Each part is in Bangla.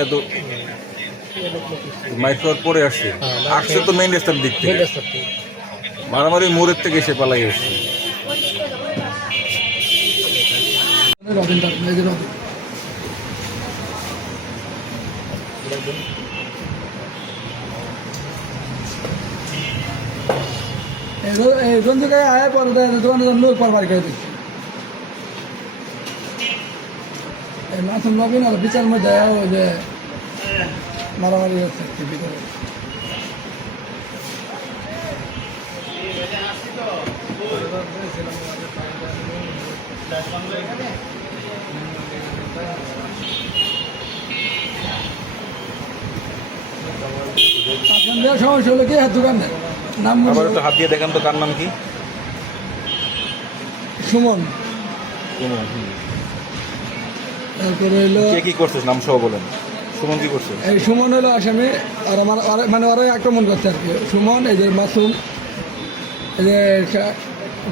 এত মাইক্রোর পরে আসছে, আসছে তো মেইন রাস্তার দিক থেকে, মারামারি মোড়ের থেকে এসে পালাই আসছে। কোন জায়গায় আয় পরে দোকানে লোক পরবার করে দিচ্ছে মাসুম নবীন আর বিচার মধ্যে ওই যে মারামারি হচ্ছে ভিতরে। আপনাদের সমস্যা হলো কি হাত দোকান নাম আবার একটু হাত দিয়ে দেখান তো, কার নাম কি? সুমন। সুমন। তারপরে হইলো কে কি করছিস নাম সহ বলেন। সুমন কি করছে? এই সুমন হলো আসামি, আর আমার মানে ওরাই আক্রমণ করছে আর কি। সুমন, এই যে মাসুম, এই যে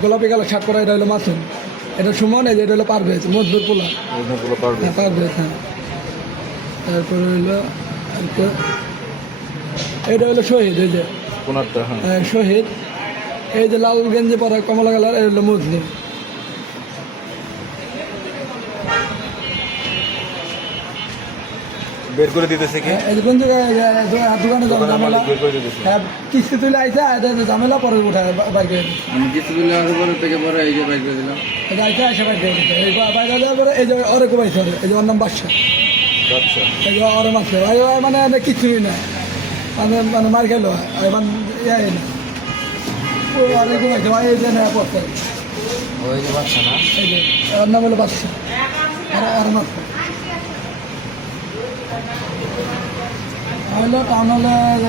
গোলাপি কালার শার্ট পরা, এটা হলো মাসুম, এটা সুমন, এই যে এটা হলো পারভেজ মজদুর পোলা। হ্যাঁ পারভেজ, হ্যাঁ। তারপরে হইলো এটা হলো শহীদ, এই যে কোনারটা, হ্যাঁ শহীদ। এই যে লাল গেঞ্জি পরা কমলা কালার, এই হলো মজদুর। বের করে দিতেছে কি? কোন জায়গায় দোকানে ঝামেলা, কিস্তি তুলে আইসা ঝামেলা পরে উঠায় বাইর করে কিস্তি তুলে আসার পরে থেকে পরে এই যে বাইক করে দিলাম, আইসা এসে বাইর করে দিচ্ছে। এই বাইরে যাওয়ার পরে এই যে অরে কুমাইছে, এই যে ওর নাম বাদশা, আচ্ছা। এই যে অরে মারছে মানে কিছুই না, মানে মার খেলো মানে ইয়াই না, অরে কুমাইছে ভাই, এই যে নেওয়া পড়তে ওই যে বাচ্চা না, এই যে ওর নাম হলো বাদশা, আর মারছে হইলো টাউন হলে